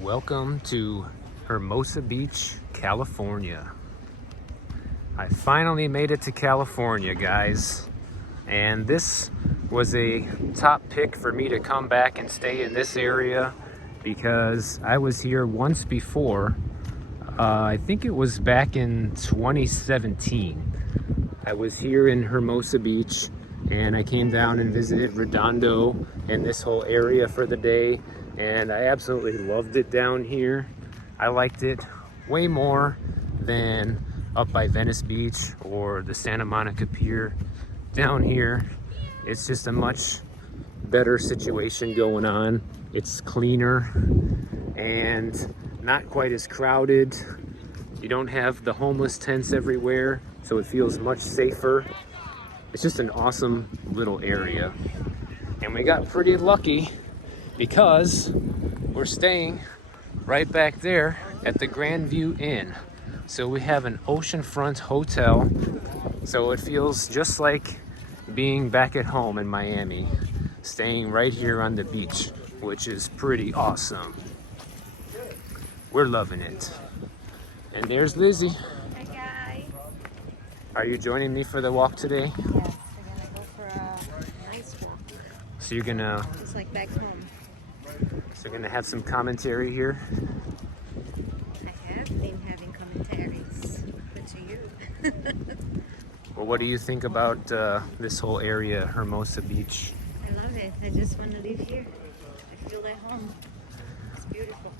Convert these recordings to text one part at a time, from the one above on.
Welcome to Hermosa Beach, California. I finally made it to California, guys. And this was a top pick for me to come back and stay in this area because I was here once before. I think it was back in 2017. I was here in Hermosa Beach and I came down and visited Redondo and this whole area for the day. And I absolutely loved it down here. I liked it way more than up by Venice Beach or the Santa Monica Pier. Down here, it's just a much better situation going on. It's cleaner and not quite as crowded. You don't have the homeless tents everywhere, so it feels much safer. It's just an awesome little area. And we got pretty lucky because we're staying right back there at the Grand View Inn. So we have an oceanfront hotel, so it feels just like being back at home in Miami, staying right here on the beach, which is pretty awesome. We're loving it. And there's Lizzie. Hi guys. Are you joining me for the walk today? Yes, we're gonna go for a nice walk. So you're gonna Just like back home. So you're gonna have some commentary here. I have been having commentaries, but to you. Well, what do you think about this whole area, Hermosa Beach? I love it. I just want to live here. I feel at home. It's beautiful.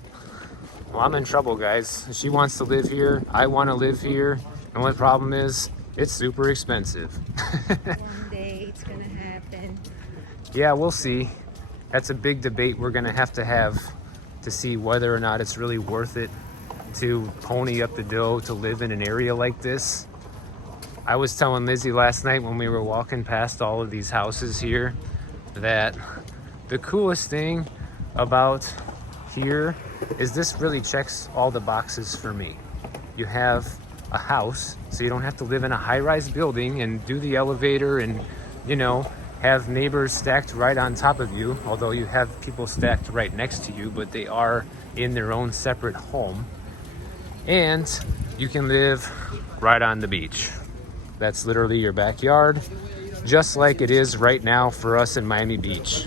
Well, I'm in trouble, guys. She wants to live here. I want to live here. And what the problem is, it's super expensive. One day it's gonna happen. Yeah, we'll see. That's a big debate we're gonna have to see whether or not it's really worth it to pony up the dough to live in an area like this. I was telling Lizzie last night when we were walking past all of these houses here that the coolest thing about here is this really checks all the boxes for me. You have a house, so you don't have to live in a high-rise building and do the elevator and, you know, have neighbors stacked right on top of you, although you have people stacked right next to you, but they are in their own separate home. And you can live right on the beach. That's literally your backyard, just like it is right now for us in Miami Beach.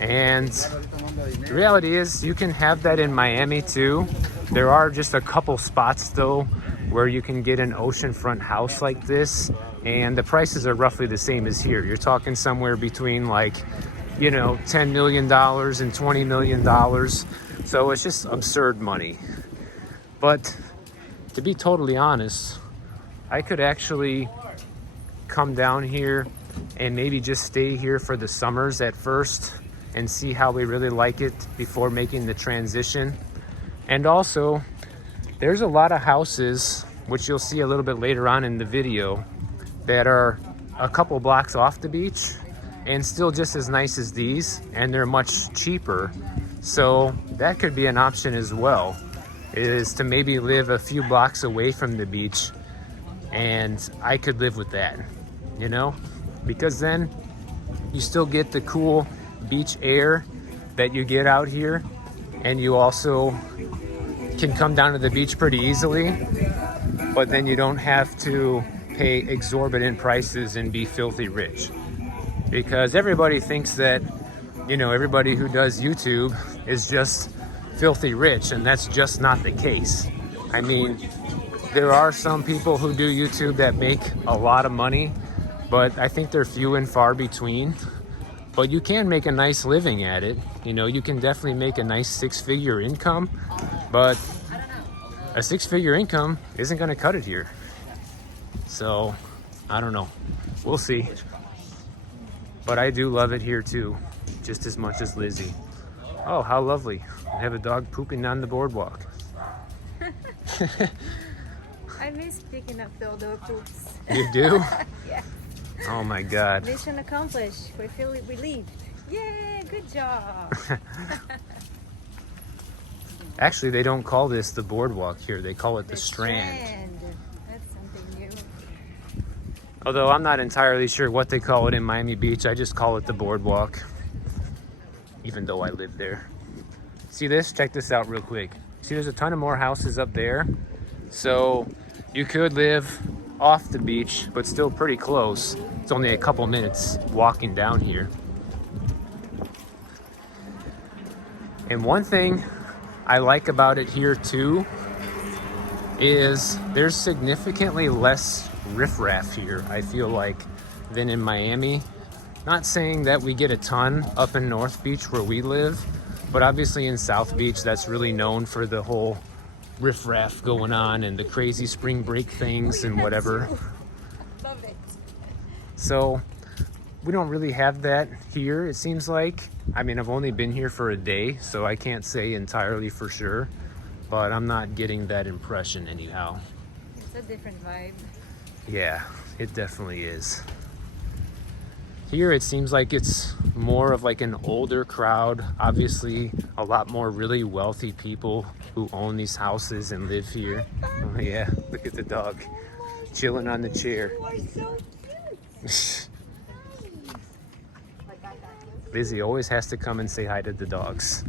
And the reality is you can have that in Miami too. There are just a couple spots though where you can get an oceanfront house like this, and the prices are roughly the same as here. You're talking somewhere between like, you know, $10 million and $20 million. So it's just absurd money. But to be totally honest, I could actually come down here and maybe just stay here for the summers at first and see how we really like it before making the transition. And also, there's a lot of houses, which you'll see a little bit later on in the video, that are a couple blocks off the beach and still just as nice as these, and they're much cheaper. So that could be an option as well, is to maybe live a few blocks away from the beach, and I could live with that, you know, because then you still get the cool beach air that you get out here, and you also can come down to the beach pretty easily, but then you don't have to pay exorbitant prices and be filthy rich. Because everybody thinks that, you know, everybody who does YouTube is just filthy rich, and that's just not the case. I mean, there are some people who do YouTube that make a lot of money, but I think they're few and far between. But you can make a nice living at it. You know, you can definitely make a nice six-figure income, but a six-figure income isn't going to cut it here. So, I don't know. We'll see. But I do love it here too, just as much as Lizzie. Oh, how lovely. I have a dog pooping on the boardwalk. I miss picking up the dog poops. You do? Yeah. Oh my God. Mission accomplished. We feel relieved. Yay, good job. Actually, they don't call this the boardwalk here. They call it the strand. That's something new. Although I'm not entirely sure what they call it in Miami Beach. I just call it the boardwalk, even though I live there. See this? Check this out real quick. See, there's a ton of more houses up there. So you could live off the beach, but still pretty close. It's only a couple minutes walking down here. And one thing I like about it here too is there's significantly less riffraff here, I feel like, than in Miami. Not saying that we get a ton up in North Beach where we live, but obviously in South Beach, that's really known for the whole riffraff going on and the crazy spring break things and whatever. Love it. So we don't really have that here, it seems like. I mean, I've only been here for a day, so I can't say entirely for sure, but I'm not getting that impression anyhow. It's a different vibe. Yeah, it definitely is. Here it seems like it's more of like an older crowd. Obviously, a lot more really wealthy people who own these houses and live here. Oh yeah, look at the dog chilling on the chair. You are so cute. Lizzie always has to come and say hi to the dogs.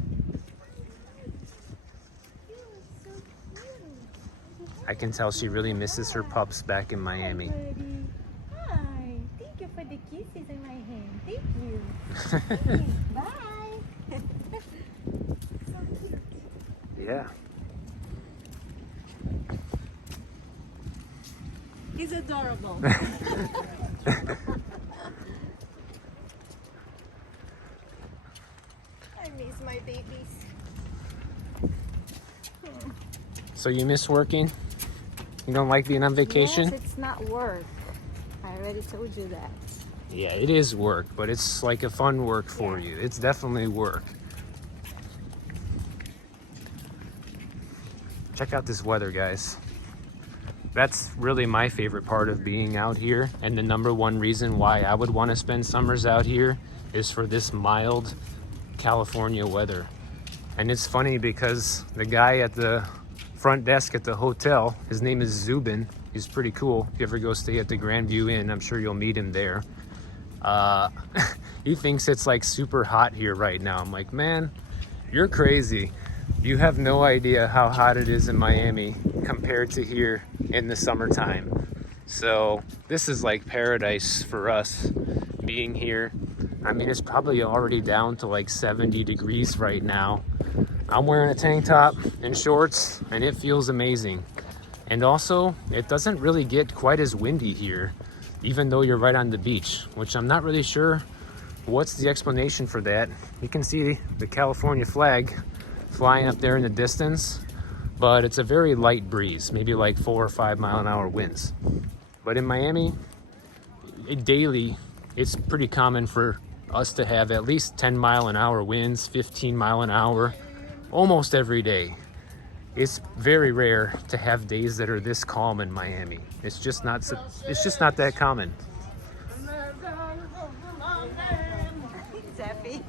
I can tell she really misses her pups back in Miami. Hi. Thank you for the kisses in my hand. Thank you. Bye. So cute. Yeah. He's adorable. I miss my babies. So you miss working? You don't like being on vacation? Yes, it's not work. I already told you that. Yeah, it is work, but it's like a fun work for you. It's definitely work. Check out this weather, guys. That's really my favorite part of being out here, and the number one reason why I would want to spend summers out here is for this mild California weather. And it's funny because the guy at the front desk at the hotel, his name is Zubin. He's pretty cool. If you ever go stay at the Grandview Inn, I'm sure you'll meet him there. He thinks it's like super hot here right now. I'm like, man, you're crazy. You have no idea how hot it is in Miami compared to here in the summertime. So this is like paradise for us being here. I mean, it's probably already down to like 70 degrees right now. I'm wearing a tank top and shorts and it feels amazing. And also, it doesn't really get quite as windy here, even though you're right on the beach, which I'm not really sure what's the explanation for that. You can see the California flag flying up there in the distance, but it's a very light breeze, maybe like 4 or 5 mile-an-hour winds. But in Miami, daily, it's pretty common for us to have at least 10 mile-an-hour winds, 15 mile an hour, almost every day. It's very rare to have days that are this calm in Miami. It's just not that common. He's happy.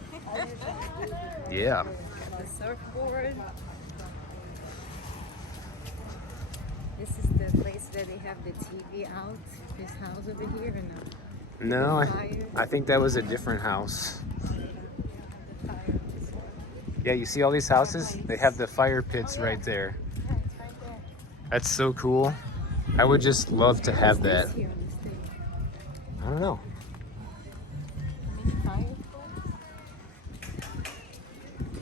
Yeah. The surfboard. This is the place that they have the TV out. This house over here, or no? No, I think that was a different house. Yeah, you see all these houses? They have the fire pits right there. Yeah, it's right there. That's so cool. I would just love to have that. Here on this thing. I don't know.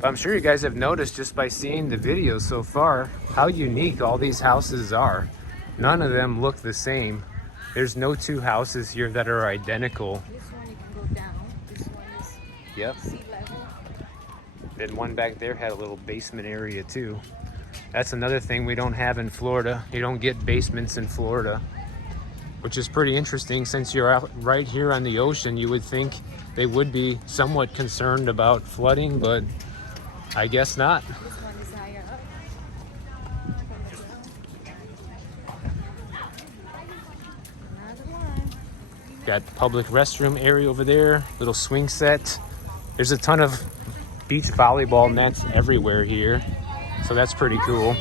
But I'm sure you guys have noticed just by seeing the videos so far how unique all these houses are. None of them look the same. There's no two houses here that are identical. This one you can go down. This one is Yep. sea level. Then one back there had a little basement area too. That's another thing we don't have in Florida. You don't get basements in Florida, which is pretty interesting since you're out right here on the ocean. You would think they would be somewhat concerned about flooding, but I guess not. This one is higher up. Another one. Got public restroom area over there, little swing set. There's a ton of beach volleyball nets everywhere here, so that's pretty cool.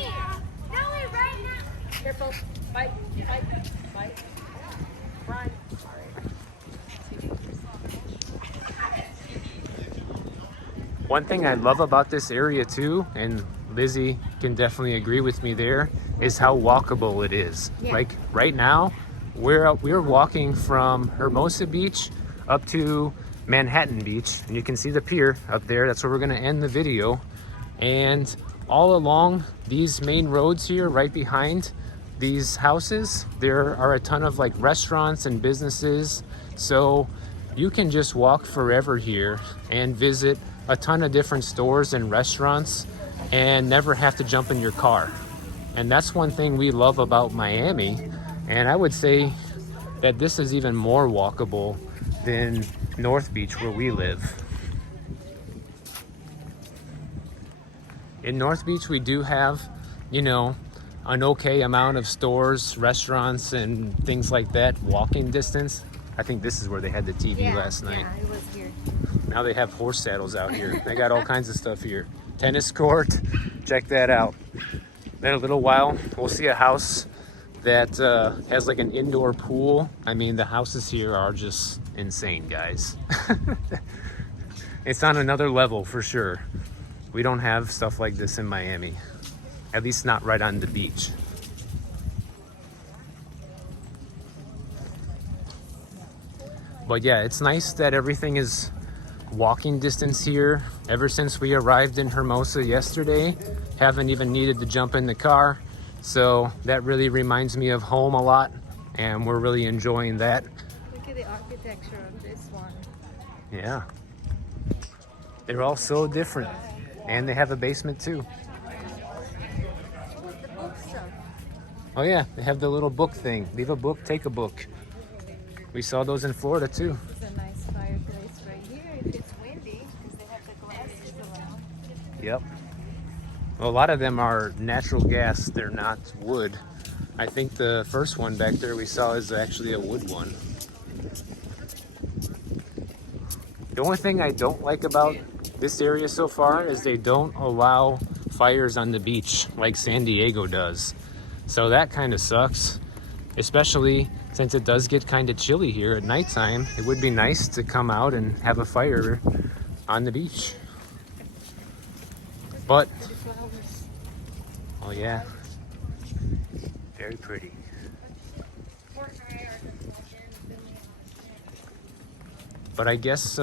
Careful. Bite. Bite. Bite. Run. One thing I love about this area too, and Lizzie can definitely agree with me there, is how walkable it is. Yeah. Like right now, we're walking from Hermosa Beach up to Manhattan Beach, and you can see the pier up there. That's where we're gonna end the video. And all along these main roads here, right behind these houses, there are a ton of like restaurants and businesses. So you can just walk forever here and visit a ton of different stores and restaurants and never have to jump in your car. And that's one thing we love about Miami. And I would say that this is even more walkable than North Beach where we live. In North Beach, we do have, you know, an okay amount of stores, restaurants, and things like that, walking distance. I think this is where they had the TV last night. Yeah, I was here. Now they have horse saddles out here. They got all kinds of stuff here. Tennis court, check that out. In a little while, we'll see a house that has like an indoor pool. I mean, the houses here are just insane, guys. It's on another level for sure. We don't have stuff like this in Miami, at least not right on the beach. But yeah, it's nice that everything is walking distance here. Ever since we arrived in Hermosa yesterday, haven't even needed to jump in the car. So that really reminds me of home a lot, and we're really enjoying that. Look at the architecture of this one. Yeah. They're all so different. And they have a basement too. What's the book stuff? Oh yeah, they have the little book thing. Leave a book, take a book. We saw those in Florida too. It's a nice fireplace right here if it's windy, because they have the glasses around. Yep. Well, a lot of them are natural gas. They're not wood. I think the first one back there we saw is actually a wood one. The only thing I don't like about this area so far is they don't allow fires on the beach like San Diego does. So that kind of sucks, especially since it does get kind of chilly here at nighttime. It would be nice to come out and have a fire on the beach. But, oh yeah, very pretty. But I guess,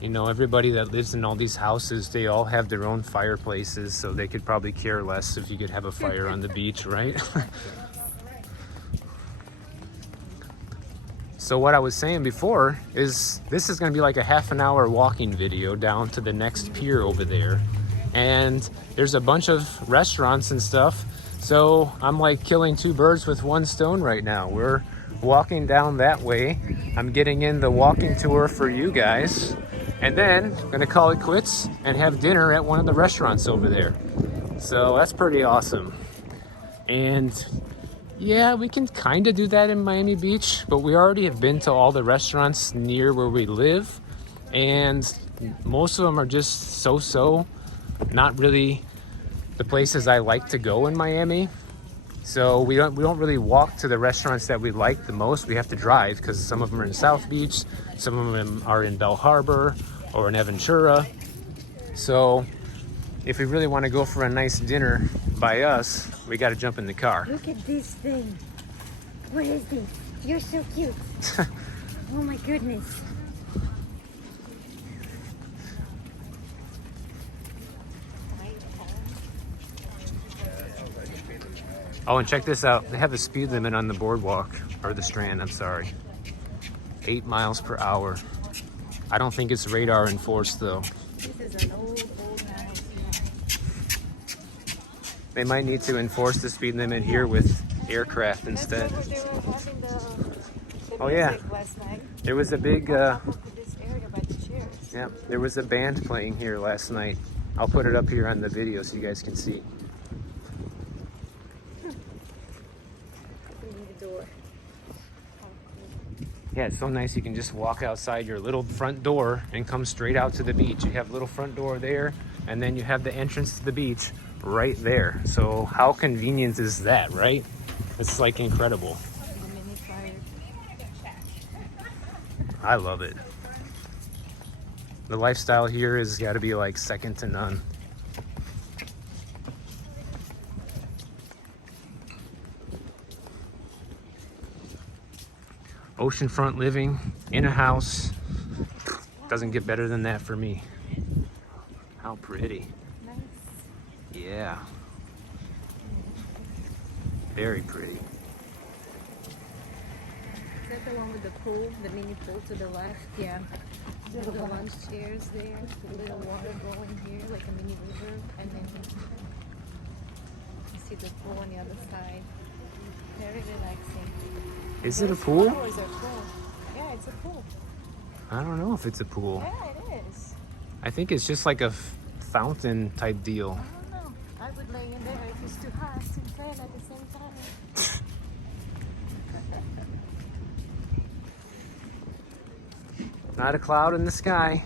you know, everybody that lives in all these houses, they all have their own fireplaces, so they could probably care less if you could have a fire on the beach, right? So what I was saying before is this is going to be like a half an hour walking video down to the next pier over there. And there's a bunch of restaurants and stuff. So I'm like killing two birds with one stone right now. We're walking down that way. I'm getting in the walking tour for you guys. And then I'm gonna call it quits and have dinner at one of the restaurants over there. So that's pretty awesome. And yeah, we can kind of do that in Miami Beach, but we already have been to all the restaurants near where we live. And most of them are just so-so, not really the places I like to go in Miami. So we don't really walk to the restaurants that we like the most. We have to drive because some of them are in South Beach, some of them are in Bell Harbor or in Aventura. So if we really want to go for a nice dinner by us, we got to jump in the car. Look at this thing. What is this? You're so cute. Oh my goodness. Oh, and check this out. They have a speed limit on the boardwalk, or the strand, I'm sorry. 8 miles per hour. I don't think it's radar enforced though. This is an old Bordenaro. They might need to enforce the speed limit here with aircraft instead. That's where they were having the Oh yeah, music last night. there was a big, This area by the chairs. yeah, there was a band playing here last night. I'll put it up here on the video so you guys can see. Opening the door. Yeah, it's so nice. You can just walk outside your little front door and come straight out to the beach. You have a little front door there, and then you have the entrance to the beach right there. So how convenient is that, right? It's like incredible. The mini fire. I love it. The lifestyle here has got to be like second to none. Oceanfront living in a house. Doesn't get better than that for me. How pretty. Nice. Yeah. Very pretty. Is that the one with the pool, the mini pool to the left? Yeah. The lunch chairs there, the little water going here, like a mini river, and then you see the pool on the other side. Very relaxing. Is it a pool? Flowers are cool. Yeah, it's a pool. I don't know if it's a pool. Yeah, it is. I think it's just like a fountain type deal. I don't know. I would lay in there if it's too hot and tan at the same time. Not a cloud in the sky.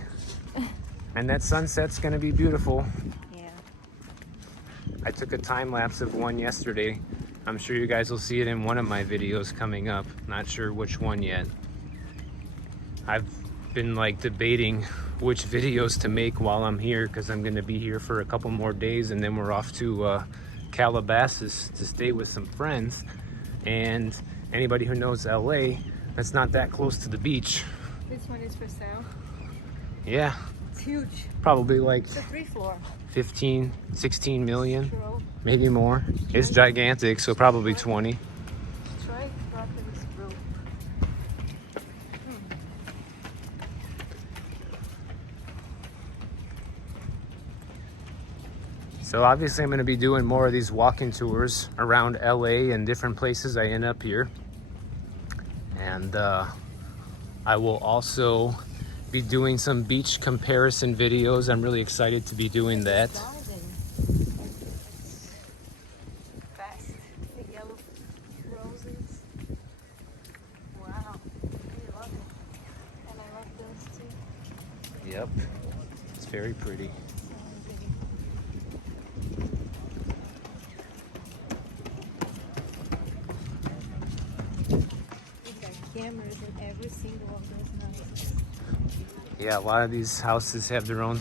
And that sunset's gonna be beautiful. Yeah. I took a time lapse of one yesterday. I'm sure you guys will see it in one of my videos coming up. Not sure which one yet. I've been like debating which videos to make while I'm here because I'm gonna be here for a couple more days and then we're off to Calabasas to stay with some friends. And anybody who knows LA, that's not that close to the beach. This one is for sale. Yeah, It's huge. probably like It's a 3-floor. 15, 16 million, Stroll. maybe more. It's gigantic, so probably 20. Try dropping this rope. So obviously I'm going to be doing more of these walking tours around LA and different places I end up here. And I will also be doing some beach comparison videos. I'm really excited to be doing that. Garden. Fast. The yellow roses. Wow. I love it. And I love those too. Yep, it's very pretty. Cameras in every single of those houses. Yeah, a lot of these houses have their own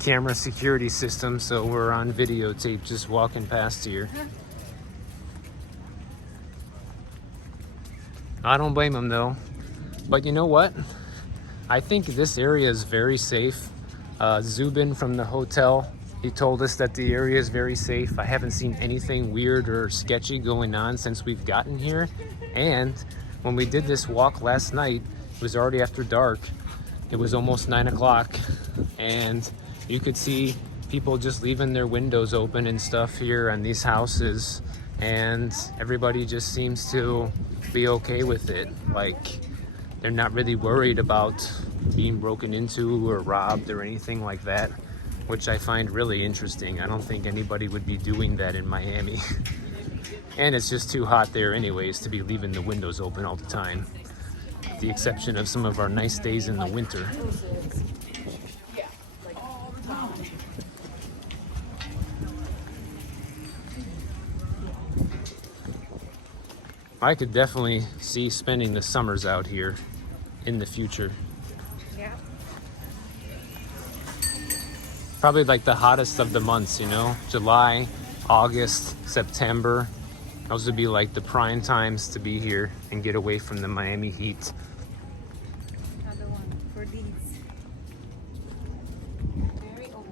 camera security system, so we're on videotape just walking past here. I don't blame them though. But you know what? I think this area is very safe. Zubin from the hotel, he told us that the area is very safe. I haven't seen anything weird or sketchy going on since we've gotten here. And when we did this walk last night, it was already after dark. It was almost 9 o'clock and you could see people just leaving their windows open and stuff here on these houses, and everybody just seems to be okay with it. Like, they're not really worried about being broken into or robbed or anything like that, which I find really interesting. I don't think anybody would be doing that in Miami. And it's just too hot there anyways to be leaving the windows open all the time. With the exception of some of our nice days in the winter. I could definitely see spending the summers out here in the future. Yeah. Probably like the hottest of the months, you know? July, August, September. Those would be like the prime times to be here and get away from the Miami heat. Another one for these. Very old.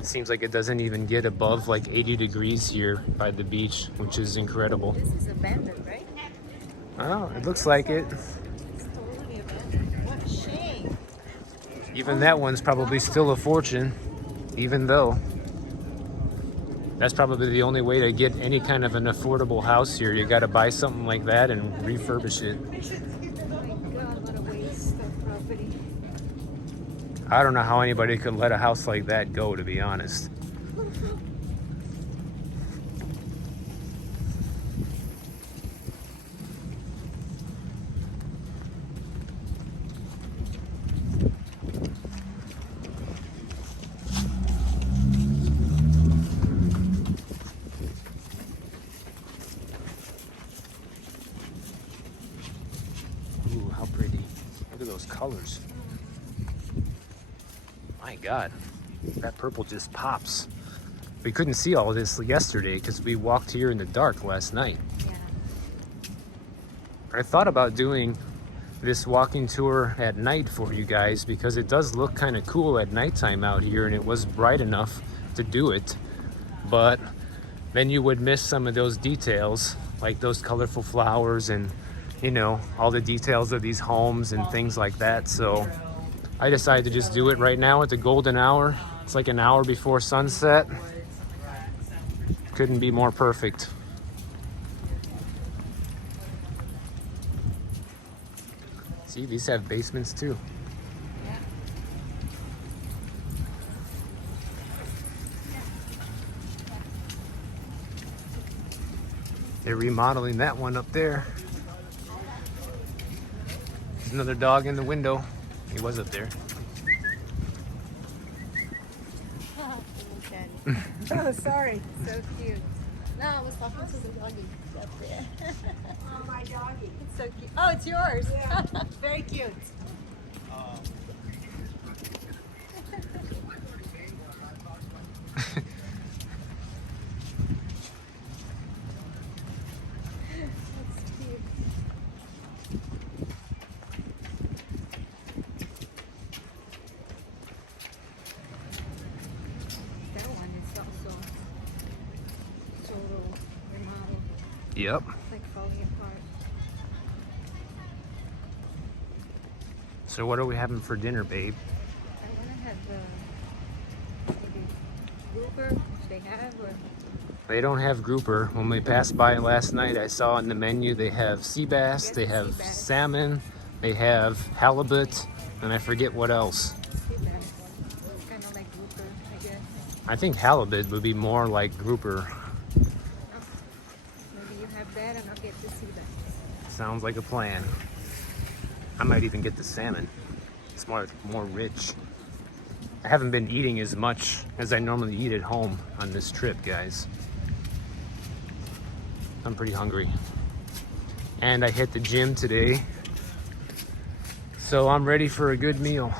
It seems like it doesn't even get above like 80 degrees here by the beach, which is incredible. This is abandoned, right? Oh, it looks like it. It's totally abandoned. What a shame. Even that one's probably still a fortune, even though that's probably the only way to get any kind of an affordable house here. You got to buy something like that and refurbish it. Oh my God, what a waste of property. I don't know how anybody could let a house like that go, to be honest. Ooh, how pretty. Look Look at those colors. My God, that purple just pops. We couldn't see all of this yesterday because we walked here in the dark last night. Yeah. I thought about doing this walking tour at night for you guys because it does look kind of cool at nighttime out here, and it was bright enough to do it. But then you would miss some of those details, like those colorful flowers and, you know, all the details of these homes and things like that. So I decided to just do it right now at the golden hour. It's like an hour before sunset. Couldn't be more perfect. See, these have basements too. Yeah. They're remodeling that one up there. There's another dog in the window. He was up there. Oh, sorry. So cute. No, I was talking to the doggy up there. Oh, my doggy. It's so cute. Oh, it's yours. Yeah. Very cute. That's cute. That one is also total remodel. Yep. It's like falling apart. So what are we having for dinner, babe? I want to have maybe grouper, which they have, or They don't have grouper. When we passed by last night, I saw on the menu they have sea bass, Yes, they have sea bass. salmon, they have halibut, and I forget what else. sea bass. It's kind of like grouper, I guess. I think halibut would be more like grouper. Maybe you have that and I'll get the sea bass. Sounds like a plan. I might even get the salmon. It's more rich. I haven't been eating as much as I normally eat at home on this trip, guys. I'm pretty hungry. And I hit the gym today, so I'm ready for a good meal.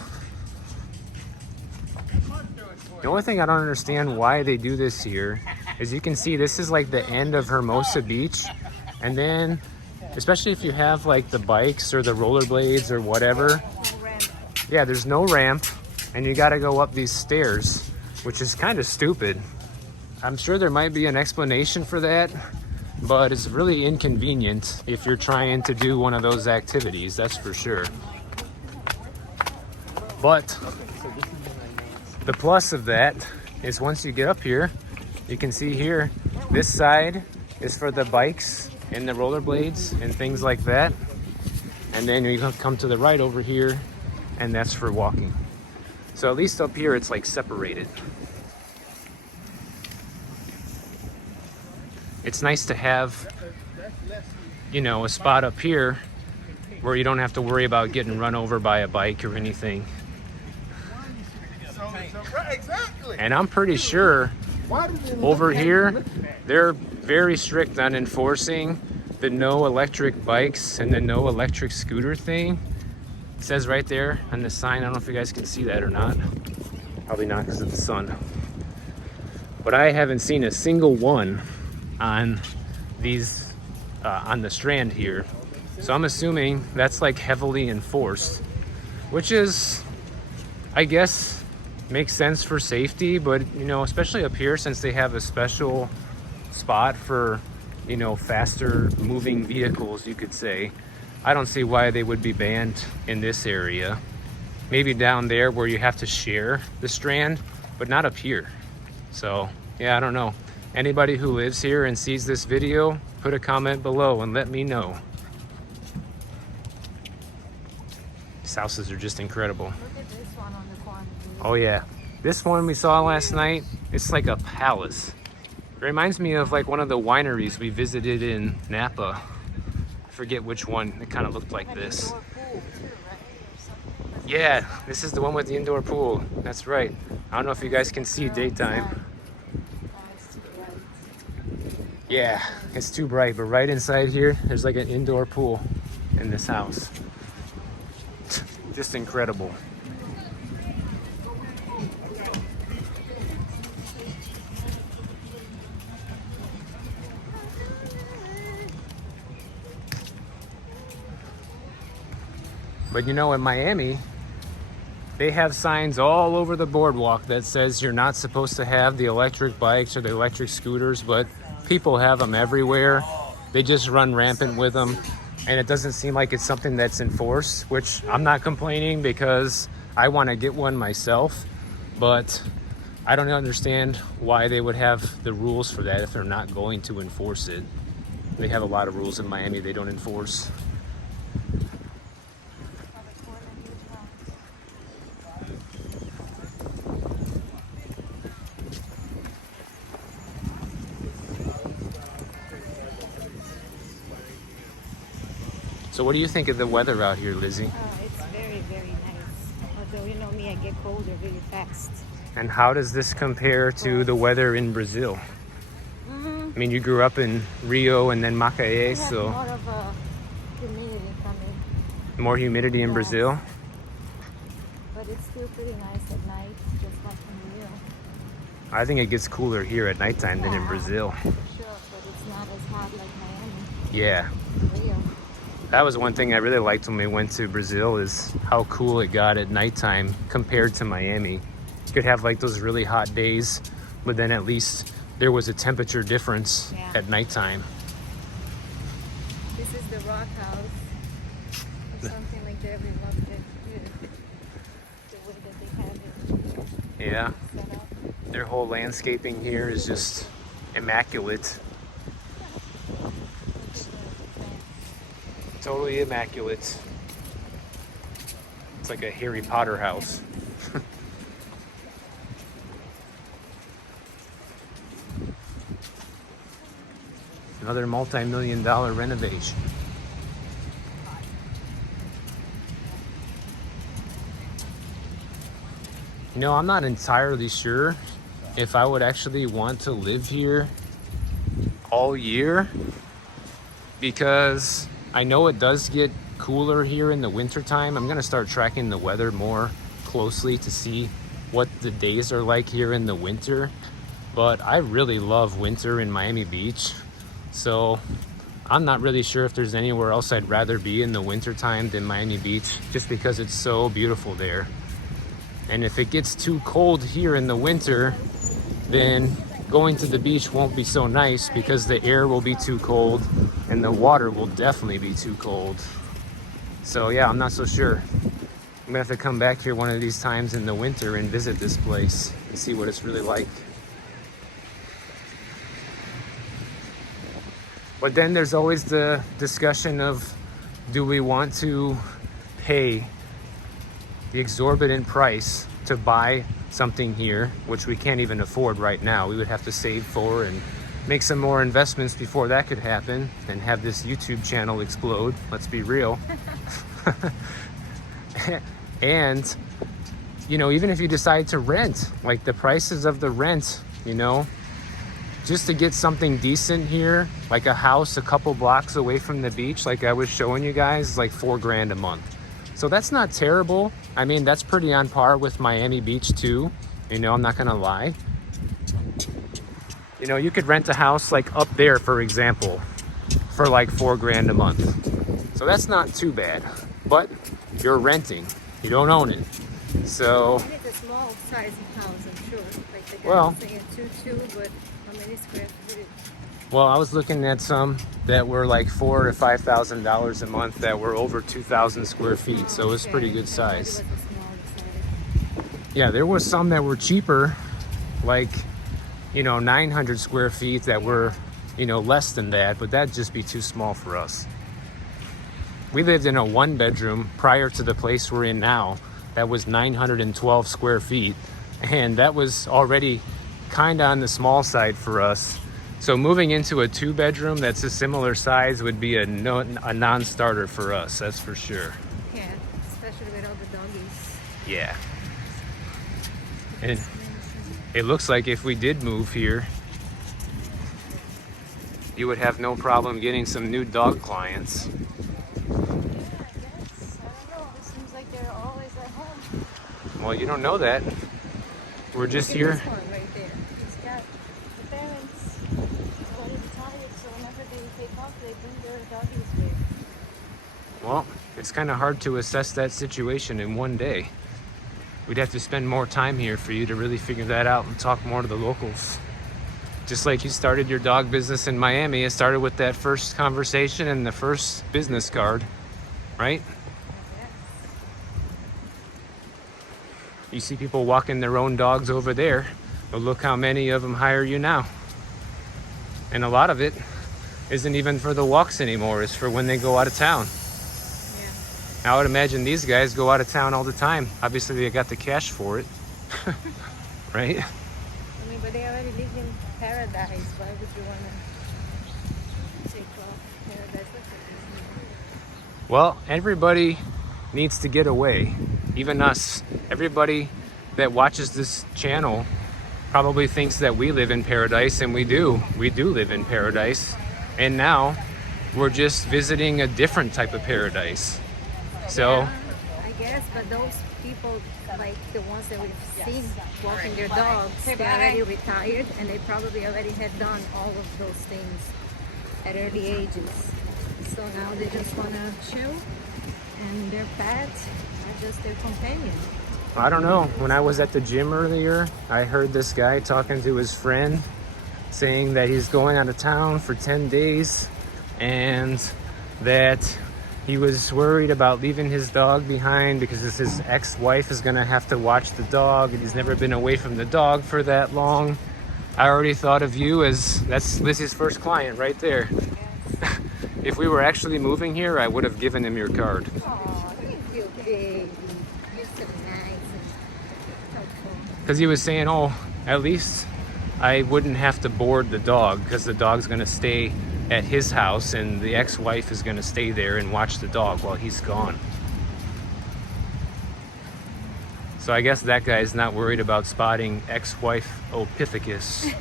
The only thing I don't understand why they do this here is you can see this is like the end of Hermosa Beach, and then especially if you have like the bikes or the rollerblades or whatever, yeah, there's no ramp and you got to go up these stairs, which is kind of stupid. I'm sure there might be an explanation for that, but it's really inconvenient if you're trying to do one of those activities, that's for sure. But the plus of that is once you get up here, you can see here, this side is for the bikes and the rollerblades and things like that. And then you come to the right over here, and that's for walking. So at least up here, it's like separated. It's nice to have, you know, a spot up here where you don't have to worry about getting run over by a bike or anything. Exactly. And I'm pretty sure over here, they're very strict on enforcing the no electric bikes and the no electric scooter thing. It says right there on the sign, I don't know if you guys can see that or not. Probably not because of the sun. But I haven't seen a single one on these, on the strand here. So I'm assuming that's like heavily enforced, which is, I guess, makes sense for safety, but you know, especially up here since they have a special spot for, you know, faster moving vehicles, you could say. I don't see why they would be banned in this area. Maybe down there where you have to share the strand, but not up here. So yeah, I don't know. Anybody who lives here and sees this video, put a comment below and let me know. These houses are just incredible. Look at this one on the corner. Oh yeah, this one we saw last night, it's like a palace. It reminds me of like one of the wineries we visited in Napa. I forget which one, it kind of looked like this. Indoor pool too, right? Or something like Yeah, this is the one with the indoor pool, that's right. I don't know if you guys can see daytime. it's too bright. Yeah, it's too bright, but right inside here, there's like an indoor pool in this house. Just incredible. But you know, in Miami, they have signs all over the boardwalk that says you're not supposed to have the electric bikes or the electric scooters, but people have them everywhere. They just run rampant with them, and it doesn't seem like it's something that's enforced, which I'm not complaining because I want to get one myself, but I don't understand why they would have the rules for that if they're not going to enforce it. They have a lot of rules in Miami they don't enforce. So what do you think of the weather out here, Lizzie? It's very, very nice. Although, you know me, I get colder really fast. And how does this compare to the weather in Brazil? I mean, you grew up in Rio and then Macaé, so... more of a humidity coming. More humidity in Brazil? But it's still pretty nice at night, just like in Rio. I think it gets cooler here at nighttime than in Brazil. Sure, but it's not as hot like Miami. Yeah. Rio. That was one thing I really liked when we went to Brazil, is how cool it got at nighttime compared to Miami. You could have like those really hot days, but then at least there was a temperature difference at nighttime. This is the rock house or something like that. We loved it. The way that they have it Yeah. set up. Their whole landscaping here is just immaculate. Totally immaculate. It's like a Harry Potter house. Another multi-million-dollar renovation. You know, I'm not entirely sure if I would actually want to live here all year, because I know it does get cooler here in the wintertime. I'm gonna start tracking the weather more closely to see what the days are like here in the winter. But I really love winter in Miami Beach. So I'm not really sure if there's anywhere else I'd rather be in the wintertime than Miami Beach, just because it's so beautiful there. And if it gets too cold here in the winter, then going to the beach won't be so nice, because the air will be too cold and the water will definitely be too cold. So yeah, I'm not so sure. I'm gonna have to come back here one of these times in the winter and visit this place and see what it's really like. But then there's always the discussion of, do we want to pay the exorbitant price to buy something here, which we can't even afford right now. We would have to save for and make some more investments before that could happen, and have this YouTube channel explode. Let's be real. And, you know, even if you decide to rent, like the prices of the rent, you know, just to get something decent here, like a house a couple blocks away from the beach, like I was showing you guys, is like $4 grand a month. So that's not terrible. I mean, that's pretty on par with Miami Beach too. You know, I'm not gonna lie. You know, you could rent a house like up there, for example, for like $4 grand a month. So that's not too bad, but you're renting, you don't own it. So It's a small size house, I'm sure. Like the guy Well- was saying 2-2, but how many square feet? well, I was looking at some that were like $4,000 to $5,000 a month that were over 2,000 square feet. So it was pretty good size. It was a small size. Yeah, there was some that were cheaper, like, you know, 900 square feet that were, you know, less than that, but that'd just be too small for us. We lived in a 1-bedroom prior to the place we're in now that was 912 square feet, and that was already kind of on the small side for us. So moving into a 2-bedroom that's a similar size would be a non-starter for us, that's for sure. Yeah, especially with all the doggies. Yeah. And it looks like if we did move here, you would have no problem getting some new dog clients. Yeah, I guess. I don't know. It seems like they're all Well, you don't know that. We're just Look at here. this one right there. It's got the parents already retired, so whenever they take off, they bring their doggies with. Well, it's kind of hard to assess that situation in one day. We'd have to spend more time here for you to really figure that out and talk more to the locals. Just like you started your dog business in Miami, it started with that first conversation and the first business card, right? Yes. You see people walking their own dogs over there, but look how many of them hire you now. And a lot of it isn't even for the walks anymore, it's for when they go out of town. Yeah. I would imagine these guys go out of town all the time. Obviously, they got the cash for it, right? I mean, but they already live in paradise. Why would you want to take off paradise? Well, everybody needs to get away, even us. Everybody that watches this channel probably thinks that we live in paradise, and we do. We do live in paradise. And now we're just visiting a different type of paradise. So, Yeah, I guess, but those people, like the ones that we've seen walking their dogs, they're already retired, and they probably already had done all of those things at early ages. So now they just want to chill, and their pets are just their companion. I don't know. When I was at the gym earlier, I heard this guy talking to his friend saying that he's going out of town for 10 days and that he was worried about leaving his dog behind because his ex-wife is going to have to watch the dog, and he's never been away from the dog for that long. I already thought of you as, that's Lizzie's first client right there. If we were actually moving here, I would have given him your card. Oh, thank you, baby. You're so nice and helpful. Because he was saying, oh, at least I wouldn't have to board the dog because the dog's going to stay at his house and the ex-wife is going to stay there and watch the dog while he's gone. So I guess that guy's not worried about spotting ex-wife Opithecus.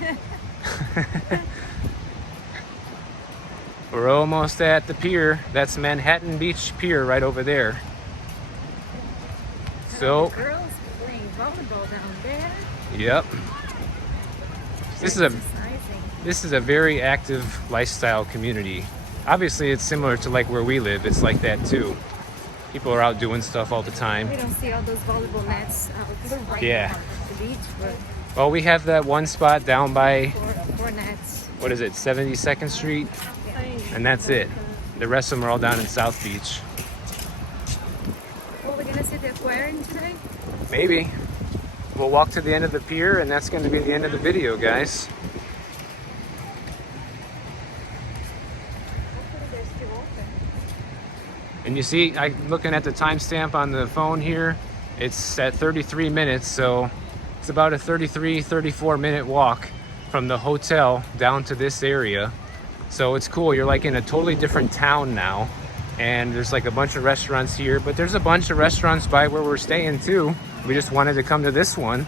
We're almost at the pier. That's Manhattan Beach Pier right over there. So, The girls playing volleyball down there. yep. Exercising. This is a very active lifestyle community. Obviously, it's similar to like where we live. It's like that too. People are out doing stuff all the time. We don't see all those volleyball nets out Yeah. at the beach, but Well, we have that one spot down by, four nets. what is it, 72nd Street? And that's it. The rest of them are all down in South Beach. Well, we're gonna see the aquarium today. Maybe. We'll walk to the end of the pier, and that's going to be the end of the video, guys. Hopefully they're still open. And you see, I'm looking at the timestamp on the phone here. It's at 33 minutes, so it's about a 34 minute walk from the hotel down to this area. So it's cool. You're like in a totally different town now. And there's like a bunch of restaurants here, but there's a bunch of restaurants by where we're staying too. We just wanted to come to this one.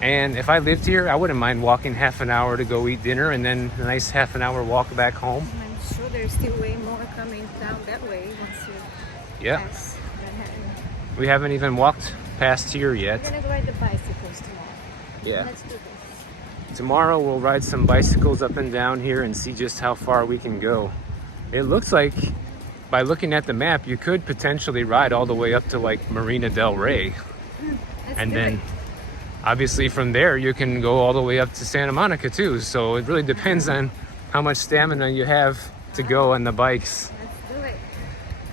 And if I lived here, I wouldn't mind walking half an hour to go eat dinner and then a nice half an hour walk back home. I'm sure there's still way more coming down that way once you Yeah. pass Manhattan. We haven't even walked past here We're yet. gonna ride the bicycles tomorrow. Yeah. Let's do this. Tomorrow we'll ride some bicycles up and down here and see just how far we can go. It looks like, by looking at the map, you could potentially ride all the way up to like Marina Del Rey. Let's And do then it. obviously from there you can go all the way up to Santa Monica too. So it really depends on how much stamina you have to go on the bikes. Let's do it.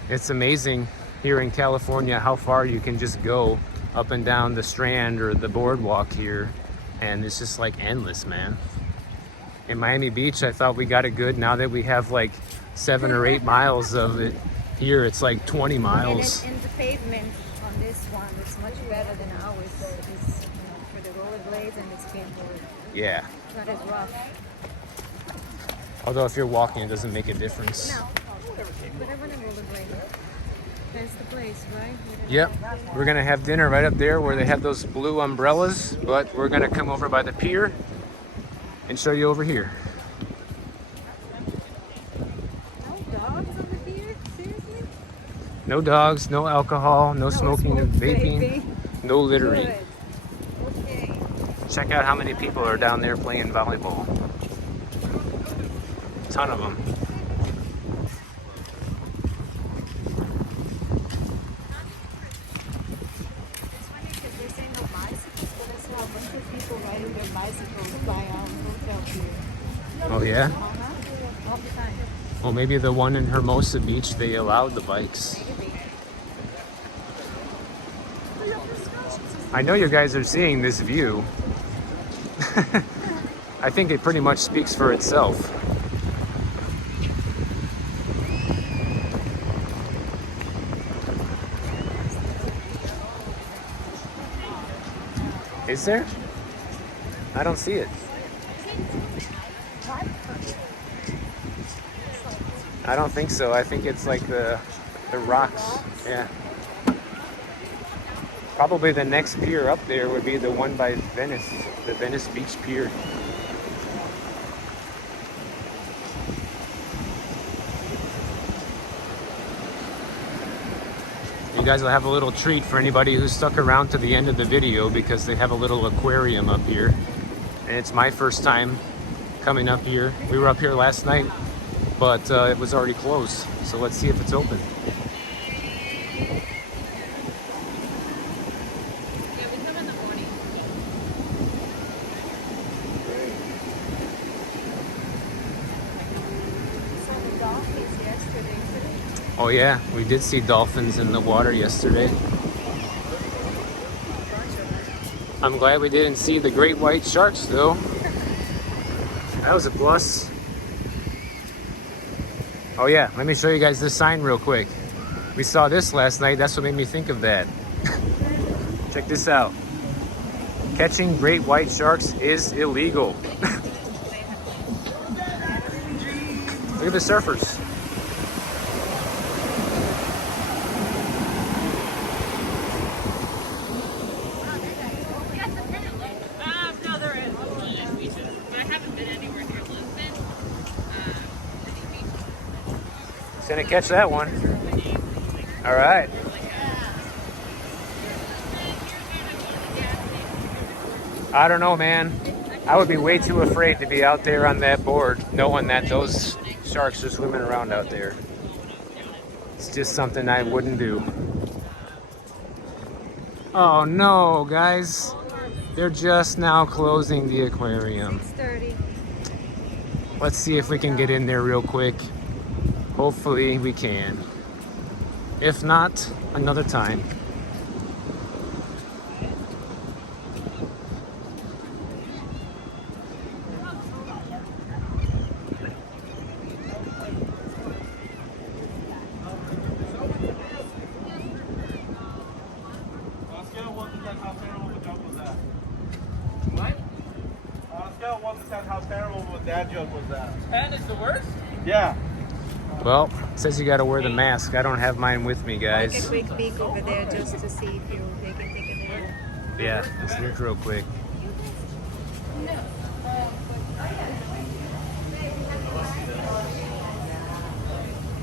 It's amazing here in California how far you can just go up and down the strand or the boardwalk here. And it's just like endless, man. In Miami Beach, I thought we got it good. Now that we have like 7 or 8 miles of it, here it's like 20 miles. And the pavement on this one is much better than ours. It's, for the rollerblades and the skateboard. Yeah. It's not as rough. Although if you're walking, it doesn't make a difference. No. But I want to rollerblade. That's the place, right? Yep. We're gonna have dinner right up there where they have those blue umbrellas, but we're gonna come over by the pier and show you over here. No dogs over here? Seriously? No dogs, no alcohol, no smoking and vaping. No littering. Good. Okay. Check out how many people are down there playing volleyball. Ton of them. It's funny because they say no bicycles, but I saw a bunch of people riding their bicycles by our hotel here. Oh yeah? All the time. Well, maybe the one in Hermosa Beach, they allowed the bikes. Maybe. I know you guys are seeing this view. I think it pretty much speaks for itself. Is there? I don't see it. I don't think so. I think it's like the rocks. Yeah. Probably the next pier up there would be the one by Venice, the Venice Beach Pier. You guys will have a little treat for anybody who's stuck around to the end of the video because they have a little aquarium up here. And it's my first time coming up here. We were up here last night, but it was already closed. So let's see if it's open. Oh yeah, we did see dolphins in the water yesterday. I'm glad we didn't see the great white sharks though. That was a plus. Oh yeah, let me show you guys this sign real quick. We saw this last night, that's what made me think of that. Check this out. Catching great white sharks is illegal. Look at the surfers. Gonna catch that one. All right. I don't know, man. I would be way too afraid to be out there on that board knowing that those sharks are swimming around out there. It's just something I wouldn't do. Oh no, guys. They're just now closing the aquarium. 6:30. Let's see if we can get in there real quick. Hopefully we can. If not, another time. On a scale of 1 to 10, how terrible of a joke was that? What? On a scale of 1 to 10, how terrible of a dad joke was that? 10 is the worst? Yeah. Well, it says you gotta wear the mask. I don't have mine with me, Take a guys. quick peek over there just to see if they can take it there. Yeah, let's look real quick.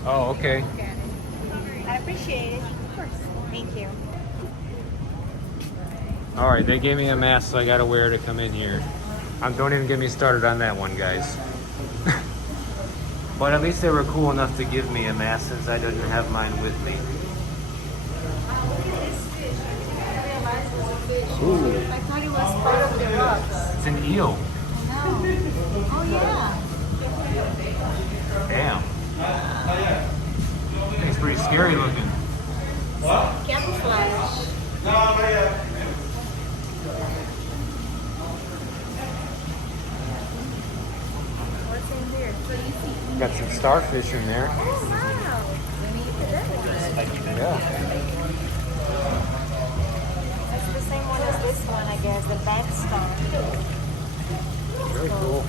Oh, okay. I appreciate it. Of course. Thank you. All right, they gave me a mask, so I gotta wear to come in here. Don't even get me started on that one, guys. But at least they were cool enough to give me a mask since I didn't have mine with me. Ooh, I thought it was part of the rocks. it's an eel. Oh yeah. Damn. It's pretty scary looking. Camouflage. What's in there? Got some starfish in there. Oh wow. Yeah. That's the same one as this one, I guess. The bank star. Very cool.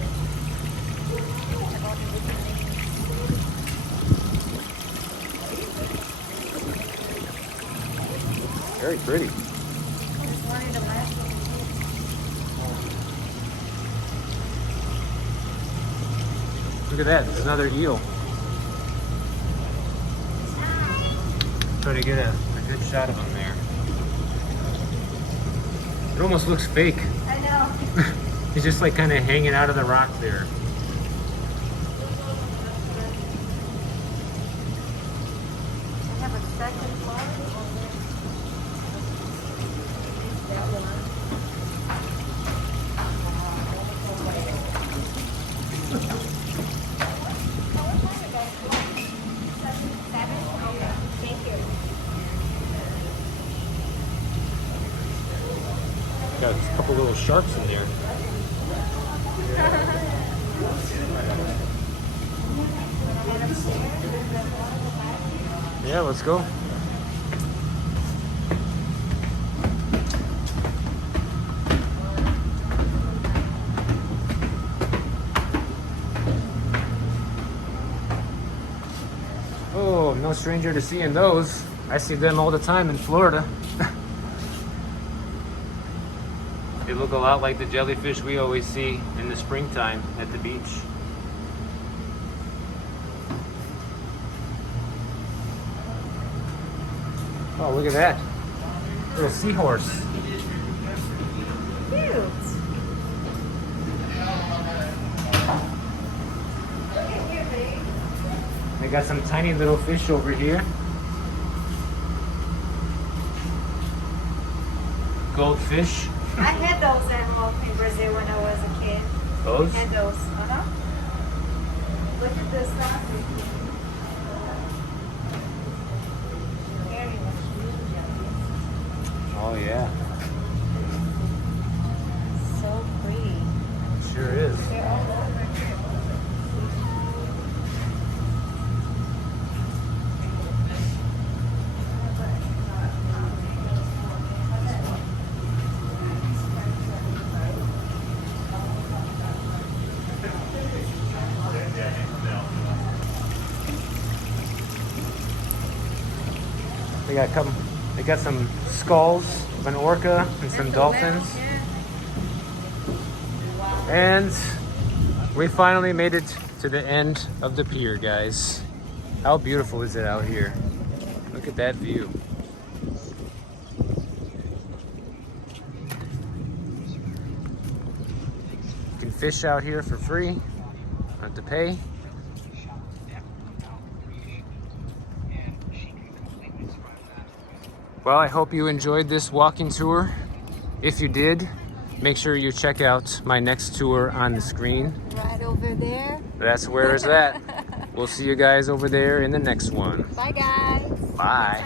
Very pretty. Look at that, there's another eel. Try to get a good shot of him there. It almost looks fake. I know. He's just like kind of hanging out of the rock there. I have a second floor. That one. Thank you. Got a couple little sharks in there. Yeah, let's go. Oh, no stranger to seeing those. I see them all the time in Florida. They look a lot like the jellyfish we always see in the springtime at the beach. Oh, look at that. Little seahorse. Cute. They got some tiny little fish over here. Goldfish. I had those animals in Brazil when I was a kid. Those? I had those. Look at this sausage. Very much. Oh yeah, So pretty. sure is. They're all over here. They got some skulls of an orca and some dolphins. And we finally made it to the end of the pier, guys. How beautiful is it out here? Look at that view. You can fish out here for free, don't have to pay. Well, I hope you enjoyed this walking tour. If you did, make sure you check out my next tour on the screen. Right over there. That's where it's at. We'll see you guys over there in the next one. Bye, guys. Bye.